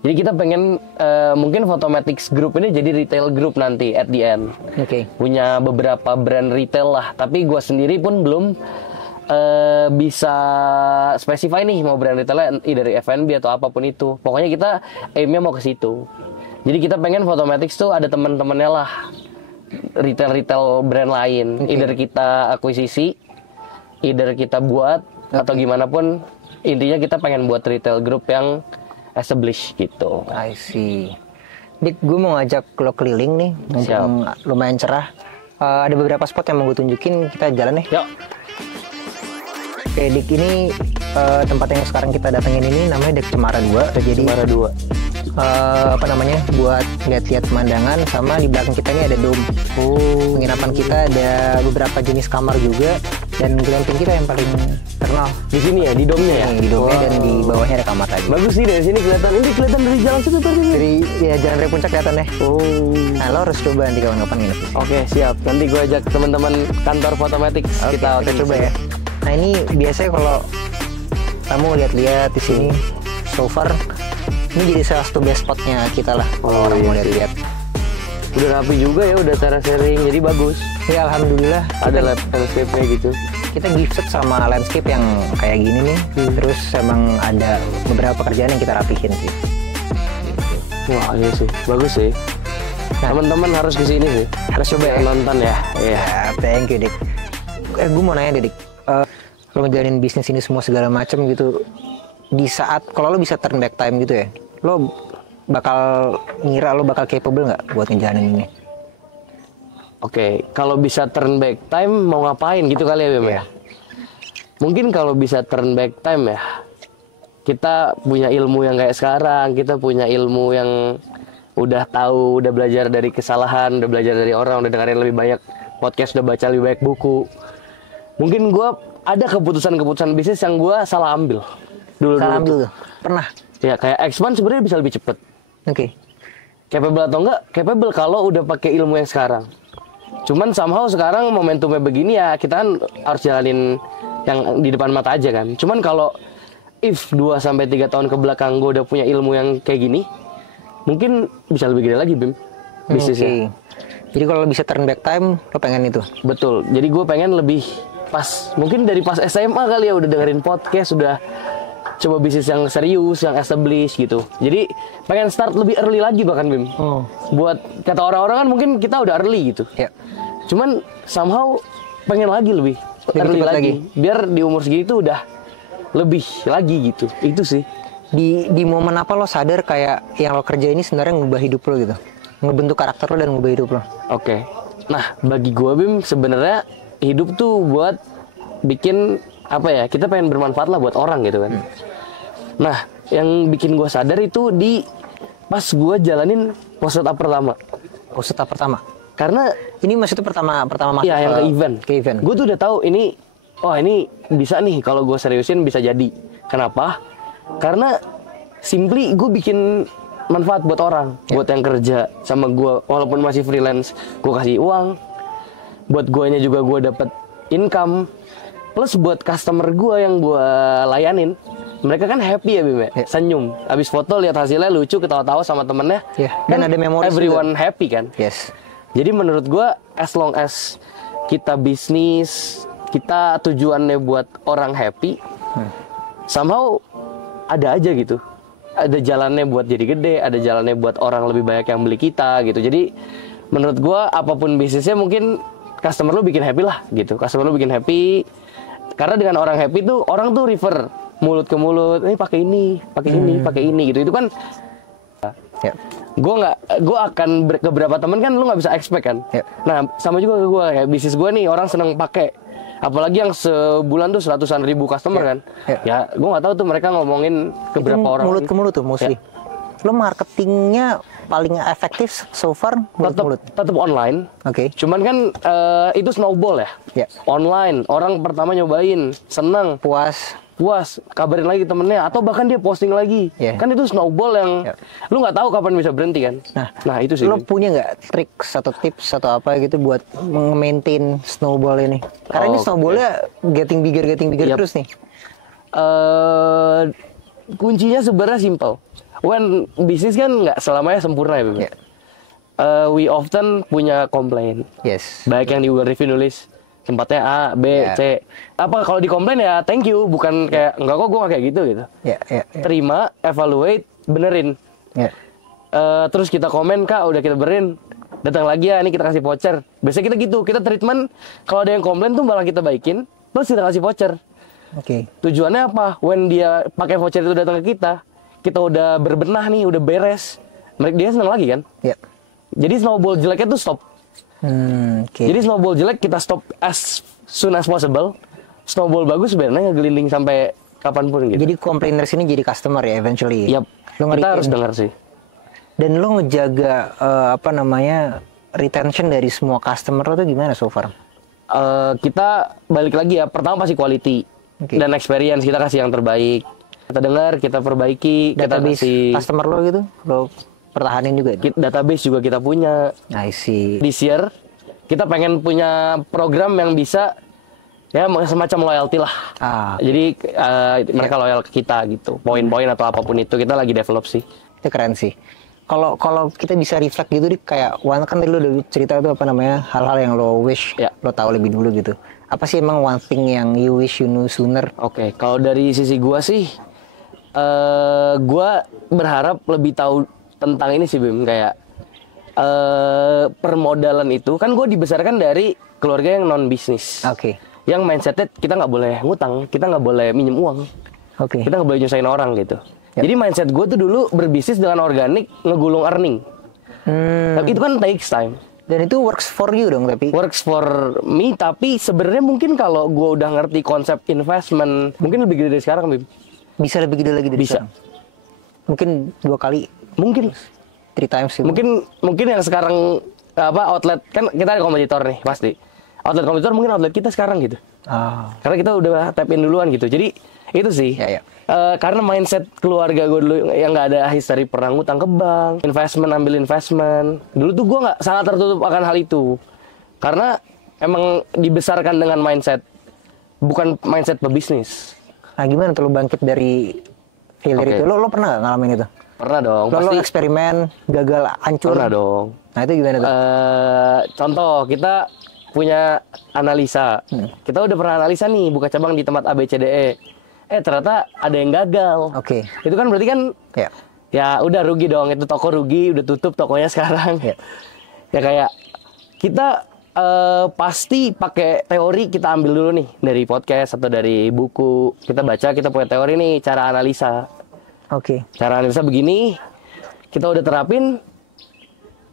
Jadi kita pengen mungkin Photomatix Group ini jadi retail group nanti at the end. Oke. Punya beberapa brand retail lah, tapi gue sendiri pun belum bisa specify nih mau brand retailnya dari F&B atau apapun itu. Pokoknya kita aimnya mau ke situ. Jadi kita pengen Photomatix tuh ada teman-temannya lah, retail brand lain. Either kita akuisisi, either kita buat atau gimana pun, intinya kita pengen buat retail group yang established gitu. I see. Dik, gue mau ngajak lo keliling nih, mumpung lumayan cerah. Ada beberapa spot yang mau gue tunjukin, kita jalan nih. Yuk. Oke, Dik, ini tempat yang sekarang kita datengin ini namanya Dek Cemara 2. Jadi Cemara 2. Apa namanya, buat lihat-lihat pemandangan, sama di belakang kita ini ada dome. Penginapan kita ada beberapa jenis kamar juga, dan glamping kita yang paling terkenal Di sini ya, di domnya ya? di dome dan di bawahnya ada kamar lagi. Bagus sih dari sini kelihatan. Ini kelihatan dari jalan situ tadi. Jadi ya jalan dari puncak kelihatan deh. Nah, lo harus coba nanti kapan-kapan nginep. Oke, siap. Nanti gue ajak teman-teman kantor Photomatix kita coba ya. Nah, ini biasanya kalau kamu lihat-lihat di sini, so far ini jadi salah satu best spotnya kita lah kalau orang mau lihat-lihat. Udah rapi juga ya, udah terasering, jadi bagus. Ya alhamdulillah. Ada landscape-nya gitu. Kita gifted sama landscape yang kayak gini nih. Terus emang ada beberapa kerjaan yang kita rapihin sih. Wah iya sih, bagus sih. Nah, teman-teman harus kesini sih. harus coba ya. Nonton ya. Iya. Ya, thank you, Dik. Gue mau nanya deh, Dik. Lo ngejalanin bisnis ini semua segala macam gitu, di saat kalau lo bisa turn back time gitu ya, lo bakal ngira lo bakal capable nggak buat ngejalanin ini? Oke, kalau bisa turn back time mau ngapain gitu kali ya Bim ya? Mungkin kalau bisa turn back time ya, kita punya ilmu yang kayak sekarang, kita punya ilmu yang udah tahu, udah belajar dari kesalahan, udah belajar dari orang, udah dengerin lebih banyak podcast, udah baca lebih banyak buku. Mungkin gue ada keputusan-keputusan bisnis yang gue salah ambil dulu. Salah ambil tuh? Pernah? Ya kayak X1 sebenarnya bisa lebih cepet. Oke. Capable atau enggak? Capable kalau udah pakai ilmu yang sekarang. Cuman somehow sekarang momentumnya begini ya, kita kan harus jalanin yang di depan mata aja kan. Cuman kalau if 2-3 tahun ke belakang gue udah punya ilmu yang kayak gini, mungkin bisa lebih gede lagi Bim bisnisnya. Jadi kalau bisa turn back time, lo pengen itu? Betul. Jadi gue pengen lebih mungkin dari pas SMA kali ya udah dengerin podcast, udah coba bisnis yang serius, yang established gitu. Jadi pengen start lebih early lagi bahkan Bim. Buat kata orang-orang kan mungkin kita udah early gitu. Ya. Cuman somehow pengen lebih early lagi. Biar di umur segitu udah lebih lagi gitu. Itu sih. Di momen apa lo sadar kayak yang lo kerja ini sebenarnya ngubah hidup lo gitu? Ngebentuk karakter lo dan ngubah hidup lo? Oke. Nah, bagi gua Bim sebenarnya hidup tuh buat bikin apa ya, kita pengen bermanfaat lah buat orang gitu kan. Nah, yang bikin gua sadar itu di pas gua jalanin post up pertama. Post up pertama? Karena ini maksudnya pertama masuk ya, yang ke event. Gue tuh udah tahu ini, ini bisa nih kalau gue seriusin bisa jadi. Kenapa? Karena simply gue bikin manfaat buat orang, buat yang kerja sama gue, walaupun masih freelance, gue kasih uang. Buat guanya juga gue dapet income, plus buat customer gue yang gue layanin, mereka kan happy ya Bim ya, senyum. Abis foto lihat hasilnya lucu, ketawa-tawa sama temennya, dan ada memori. Everyone juga happy kan. Yes. Jadi menurut gue, as long as kita bisnis, kita tujuannya buat orang happy, somehow ada aja gitu. Ada jalannya buat jadi gede, ada jalannya buat orang lebih banyak yang beli kita gitu. Jadi menurut gue apapun bisnisnya mungkin customer lu bikin happy lah gitu. Customer lu bikin happy, karena dengan orang happy tuh orang tuh refer mulut ke mulut, pakai ini, pakai ini gitu. Itu kan. Gue akan ke beberapa temen kan lu nggak bisa expect kan. Nah sama juga ke gue ya, bisnis gue nih orang seneng pakai, apalagi yang sebulan tuh 100-an ribu customer kan. Ya gue nggak tahu tuh mereka ngomongin ke berapa orang. Mulut ke mulut tuh mostly. Lo marketingnya paling efektif so far tetap online. Cuman kan itu snowball ya. Online orang pertama nyobain seneng, puas, kabarin lagi temennya, atau bahkan dia posting lagi. Kan itu snowball yang lu nggak tahu kapan bisa berhenti kan. Nah itu sih. Lo punya nggak trik atau tips atau apa gitu buat maintain snowball ini? Karena ini snowballnya getting bigger terus nih. Kuncinya sebenarnya simple. When bisnis kan nggak selamanya sempurna ya, Bim. Yeah. We often punya komplain. Yes. Baik yang di Google Review nulis tempatnya A, B, Yeah. C. Apa kalau di komplain ya thank you, bukan kayak enggak kok gue kayak gitu. Ya, ya, ya. Terima, evaluate, benerin. Ya. Terus kita komen, Kak, udah kita benerin. Datang lagi ya, ini kita kasih voucher. Biasanya kita gitu, kita treatment kalau ada yang komplain tuh malah kita baikin, terus kita kasih voucher. Oke. Tujuannya apa? When dia pakai voucher itu datang ke kita udah berbenah nih, udah beres. Dia senang lagi kan? Ya. Jadi snowball jeleknya tuh stop. Oke. Jadi snowball jelek kita stop as soon as possible. Snowball bagus sebenarnya ngegelinding sampai kapanpun gitu. Jadi complainers ini jadi customer ya eventually. Yap. Lo Kita harus dengar sih. Dan lo ngejaga retention dari semua customer lo tuh gimana so far? Kita balik lagi ya. Pertama pasti quality dan experience, kita kasih yang terbaik. Kita dengar, kita perbaiki, Database kita kasih customer lo gitu, lo pertahanin juga. database juga kita punya. I see. This year kita pengen punya program yang bisa ya semacam loyalty lah. Jadi mereka loyal ke kita gitu. Poin-poin atau apapun itu kita lagi develop sih. Itu keren sih. Kalau kita bisa reflect gitu kayak kan tadi lo udah cerita tuh hal-hal yang lo wish lo tahu lebih dulu gitu. Apa sih emang one thing yang you wish you knew sooner? Oke, kalau dari sisi gua sih gua berharap lebih tahu tentang ini sih, Bim, kayak permodalan itu kan gue dibesarkan dari keluarga yang non bisnis. Oke. Yang mindsetnya kita nggak boleh ngutang, kita nggak boleh minjem uang, kita nggak boleh nyusahin orang gitu. Jadi mindset gue tuh dulu berbisnis dengan organik, ngegulung earning. Tapi itu kan takes time. Dan itu works for you dong tapi? Works for me, tapi sebenarnya mungkin kalau gue udah ngerti konsep investment, mungkin lebih gede dari sekarang, Bim. Bisa lebih gede lagi dari Bisa. sekarang? Mungkin 2 kali? Mungkin 3 times gitu. Mungkin yang sekarang outlet kan kita ada kompetitor nih pasti. Outlet kompetitor mungkin outlet kita sekarang gitu. Karena kita udah tap in duluan gitu. Jadi itu sih. Ya. Karena mindset keluarga gue dulu yang nggak ada history pernah ngutang ke bank, ambil investment. Dulu tuh gue nggak sangat tertutup akan hal itu. Karena emang dibesarkan dengan mindset bukan mindset pebisnis. Nah gimana tuh lo bangkit dari failure itu? Lo pernah gak ngalamin itu? Pernah dong. Lo eksperimen, gagal, hancur? Pernah dong. Nah itu gimana tuh? Contoh, kita punya analisa. Kita udah pernah analisa nih, buka cabang di tempat A, B, C, D, E. Ternyata ada yang gagal. Oke. Itu kan berarti kan, ya udah rugi dong. Itu toko rugi, udah tutup tokonya sekarang. Ya kayak, kita pasti pakai teori kita ambil dulu nih. Dari podcast atau dari buku. Kita baca, kita punya teori nih, cara analisa. Cara analisa begini, kita udah terapin,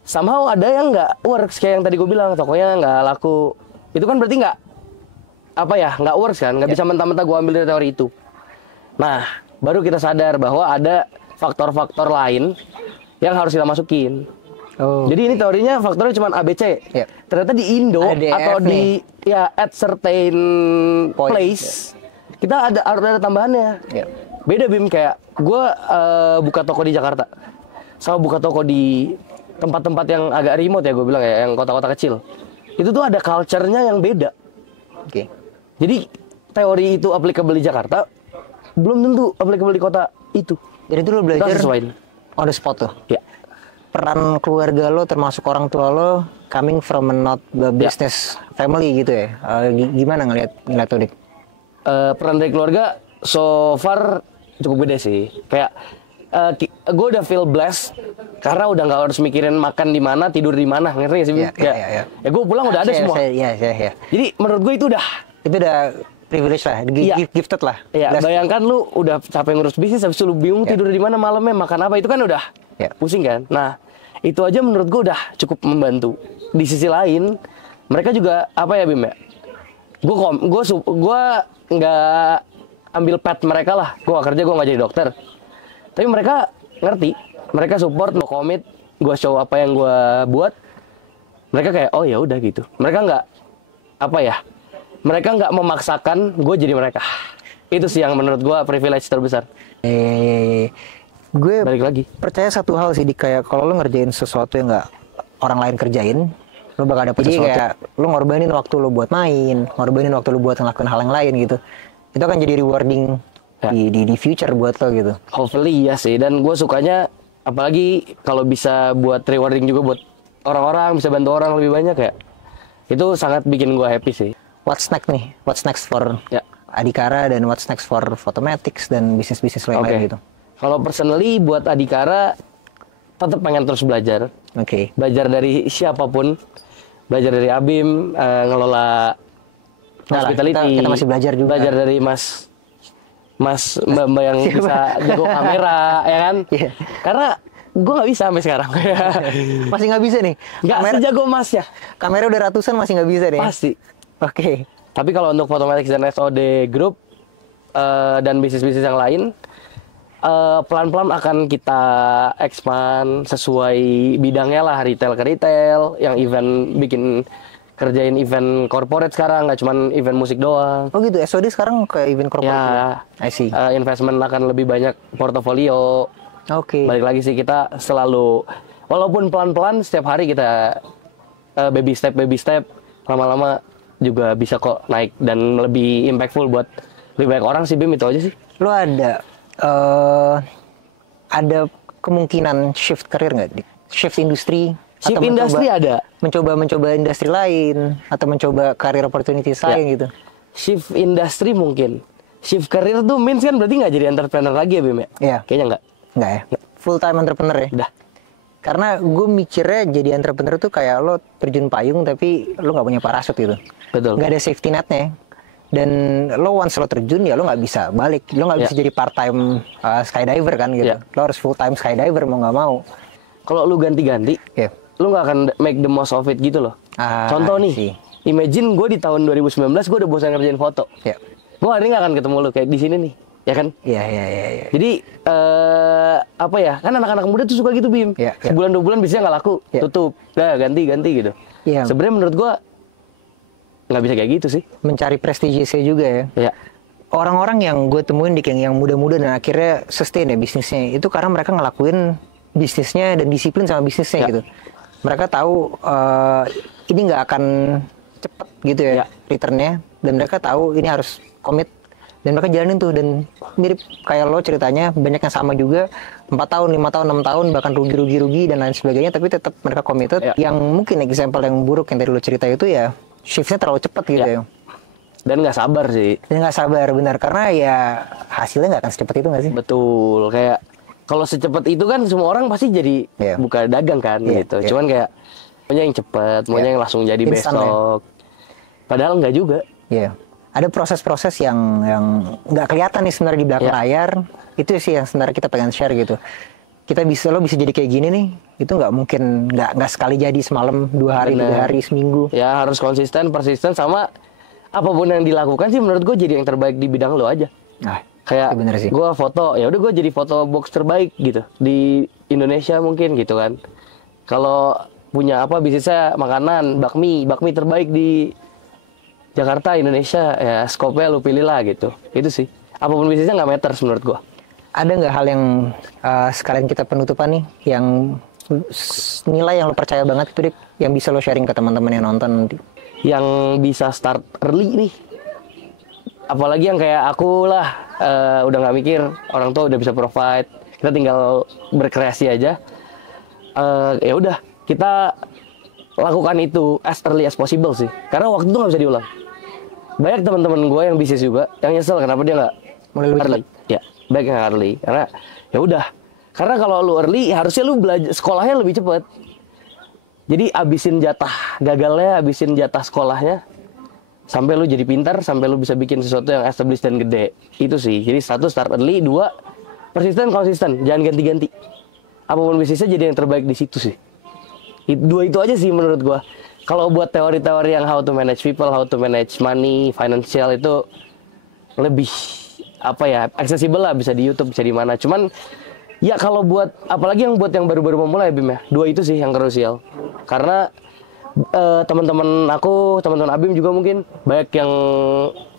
somehow ada yang nggak works, kayak yang tadi gue bilang, tokonya nggak laku. Itu kan berarti nggak works kan, nggak bisa mentah-mentah gue ambil dari teori itu. Nah, baru kita sadar bahwa ada faktor-faktor lain yang harus kita masukin. Jadi ini teorinya faktornya cuma ABC. Ternyata di Indo atau di at certain place, kita ada tambahannya. Beda, Bim, kayak gue buka toko di Jakarta sama buka toko di tempat-tempat yang agak remote ya, gue bilang ya, yang kota-kota kecil. Itu tuh ada culture-nya yang beda. Jadi teori itu applicable di Jakarta, belum tentu applicable di kota itu. Jadi itu lo belajar on the spot tuh? Ya. Peran keluarga lo termasuk orang tua lo coming from a not business family gitu ya? Gimana ngeliat tuh, Dik? Peran dari keluarga so far cukup gede sih. Kayak gue udah feel blessed karena udah nggak harus mikirin makan di mana, tidur di mana, ngerti gak sih? Ya gue pulang udah ada semua. Jadi menurut gue itu udah privilege lah, gifted lah. Bayangkan lu udah capek ngurus bisnis, habis itu lu bingung tidur di mana malamnya, makan apa, itu kan udah pusing kan. Nah itu aja menurut gue udah cukup membantu. Di sisi lain mereka juga Bim ya, gue nggak ambil pet mereka lah. Gue gak kerja, gue gak jadi dokter. Tapi mereka ngerti, mereka support, gue komit, gue show apa yang gue buat. Mereka kayak, oh ya udah gitu. Mereka nggak mereka nggak memaksakan gue jadi mereka. Itu sih yang menurut gue privilege terbesar. Gue balik lagi percaya satu hal sih, kayak kalau lo ngerjain sesuatu yang nggak orang lain kerjain, lo bakal dapet sesuatu. Kayak lo ngorbanin waktu lo buat main, ngorbanin waktu lo buat ngelakuin hal yang lain gitu. Itu akan jadi rewarding di future buat lo gitu. Hopefully ya sih, dan gue sukanya apalagi kalau bisa buat rewarding juga buat orang-orang, bisa bantu orang lebih banyak ya. Itu sangat bikin gue happy sih. What's next nih? What's next for Ya. Adhikara dan what's next for Photomatix dan bisnis-bisnis lo yang lain gitu? Kalau personally buat Adhikara tetap pengen terus belajar. Oke. Belajar dari siapapun. Belajar dari Abim, ngelola hospitality. Kita masih belajar juga. Belajar dari mbak-mbak yang bisa jago kamera, ya kan? Iya. Karena gue nggak bisa sampai sekarang. Masih nggak bisa nih? Nggak sejago Mas ya. Kamera udah ratusan masih nggak bisa nih? Pasti. Oke. Tapi kalau untuk Photomatix dan SOD Group dan bisnis-bisnis yang lain, pelan-pelan akan kita expand sesuai bidangnya lah, retail ke retail, yang event kerjain event corporate sekarang, nggak cuma event musik doang. Oh gitu, SOD sekarang ke event corporate Ya, I see. Investment akan lebih banyak portofolio. Oke. Balik lagi sih, kita selalu, walaupun pelan-pelan, setiap hari kita baby step, lama-lama juga bisa kok naik dan lebih impactful buat lebih banyak orang sih, Bim, itu aja sih. Lo ada kemungkinan shift karir nggak? Shift industri? Shift industri ada. Mencoba industri lain atau mencoba career opportunity lain gitu. Shift industri mungkin. Shift career tuh means kan berarti nggak jadi entrepreneur lagi ya, Bim ya? Iya. Kayaknya nggak. Nggak ya? Full time entrepreneur ya? Udah. Karena gue mikirnya jadi entrepreneur tuh kayak lo terjun payung tapi lo nggak punya parasut gitu. Betul. Nggak ada safety netnya. Dan lo once lo terjun ya lo nggak bisa balik. Lo nggak bisa jadi part time skydiver kan gitu. Lo harus full time skydiver mau nggak mau. Kalau lu ganti-ganti, lu nggak akan make the most of it gitu loh. Contoh nih, imagine gue di tahun 2019 gue udah bosan ngerjain foto. Gue hari ini nggak akan ketemu lu kayak di sini nih, ya kan? Iya. Jadi apa ya? Kan anak-anak muda tuh suka gitu, Bim. Sebulan 2 bulan bisnisnya nggak laku, tutup, dah ganti gitu. Sebenarnya menurut gue nggak bisa kayak gitu sih. Mencari prestigisnya juga ya. Iya. Orang-orang yang gue temuin di yang muda-muda dan akhirnya sustain ya bisnisnya itu karena mereka ngelakuin bisnisnya dan disiplin sama bisnisnya gitu. Mereka tahu ini nggak akan cepat gitu ya returnnya, dan mereka tahu ini harus komit dan mereka jalanin tuh. Dan mirip kayak lo ceritanya, banyak yang sama juga, 4 tahun, 5 tahun, 6 tahun bahkan rugi dan lain sebagainya, tapi tetap mereka committed. Yang mungkin example yang buruk yang tadi lo cerita itu ya shiftnya terlalu cepat gitu ya. Dan nggak sabar sih. Dan nggak sabar, benar, karena ya hasilnya nggak akan secepat itu nggak sih? Betul, kayak kalau secepat itu kan semua orang pasti jadi buka dagang kan gitu. Cuman kayak maunya yang cepat, maunya yang langsung jadi instant besok. Padahal nggak juga. Ada proses-proses yang nggak kelihatan nih sebenarnya di belakang layar. Itu sih yang sebenarnya kita pengen share gitu. Lo bisa jadi kayak gini nih, itu nggak mungkin nggak sekali jadi semalam, 2 hari, 3 hari, seminggu. Ya harus konsisten, persisten, sama apapun yang dilakukan sih menurut gue jadi yang terbaik di bidang lo aja. Kayak gue foto, ya udah gue jadi foto box terbaik gitu di Indonesia mungkin gitu kan. Kalau punya apa bisnisnya makanan, bakmi terbaik di Jakarta, Indonesia, ya skopnya lu pilih lah gitu. Itu sih. Apapun bisnisnya nggak matters menurut gue. Ada nggak hal yang sekalian kita penutupan nih, yang nilai yang lo percaya banget itu, Dik, yang bisa lo sharing ke teman-teman yang nonton nanti? Yang bisa start early nih, apalagi yang kayak aku lah, udah nggak mikir, orang tua udah bisa provide, kita tinggal berkreasi aja. Ya udah, kita lakukan itu as early as possible sih, karena waktu itu nggak bisa diulang. Banyak teman-teman gue yang bisnis juga yang nyesel kenapa dia nggak mulai lebih early. Ya, baik yang early, karena ya udah, karena kalau lu early harusnya lu belajar sekolahnya lebih cepat. Jadi abisin jatah gagalnya, abisin jatah sekolahnya, sampai lu jadi pintar, sampai lu bisa bikin sesuatu yang established dan gede. Itu sih. Jadi 1, start early. 2, persisten, konsisten, jangan ganti-ganti. Apapun bisnisnya jadi yang terbaik di situ sih. 2 itu aja sih menurut gua. Kalau buat teori-teori yang how to manage people, how to manage money, financial, itu lebih apa ya, accessible lah, bisa di YouTube, bisa di mana. Cuman ya kalau buat, apalagi yang buat yang baru-baru memulai, Bim ya, 2 itu sih yang krusial. Karena teman-teman aku, teman-teman Abim juga mungkin banyak yang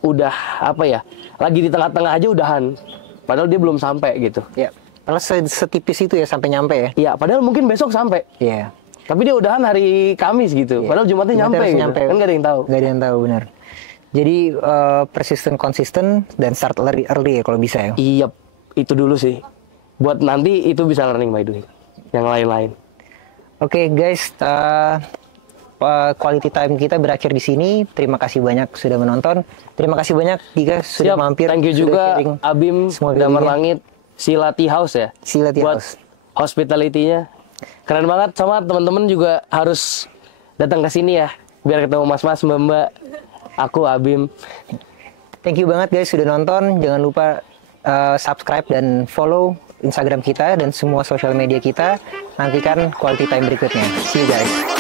udah apa ya, lagi di tengah-tengah aja udahan, padahal dia belum sampai gitu. Ya, padahal setipis itu ya sampai nyampe ya. Iya, padahal mungkin besok sampai. Iya. Tapi dia udahan hari Kamis gitu, padahal Jumatnya nyampe gitu. Kan nggak ada yang tahu. Nggak ada yang tahu, benar. Jadi persistent, konsisten, dan start early ya kalau bisa ya. Iya, itu dulu sih. Buat nanti itu bisa learning by doing. Yang lain-lain. Oke guys, quality time kita berakhir di sini. Terima kasih banyak sudah menonton. Terima kasih banyak Dika sudah Siap, mampir. thank you sudah juga sharing Abim semua Damar videonya. Langit, Sila Tea House ya. Sila Tea buat House. hospitality-nya. Keren banget, sama teman-teman juga harus datang ke sini ya. Biar ketemu mas-mas, mbak-mbak. Aku Abim. Thank you banget guys sudah nonton. Jangan lupa subscribe dan follow Instagram kita dan semua sosial media kita. Nantikan quality time berikutnya. See you guys.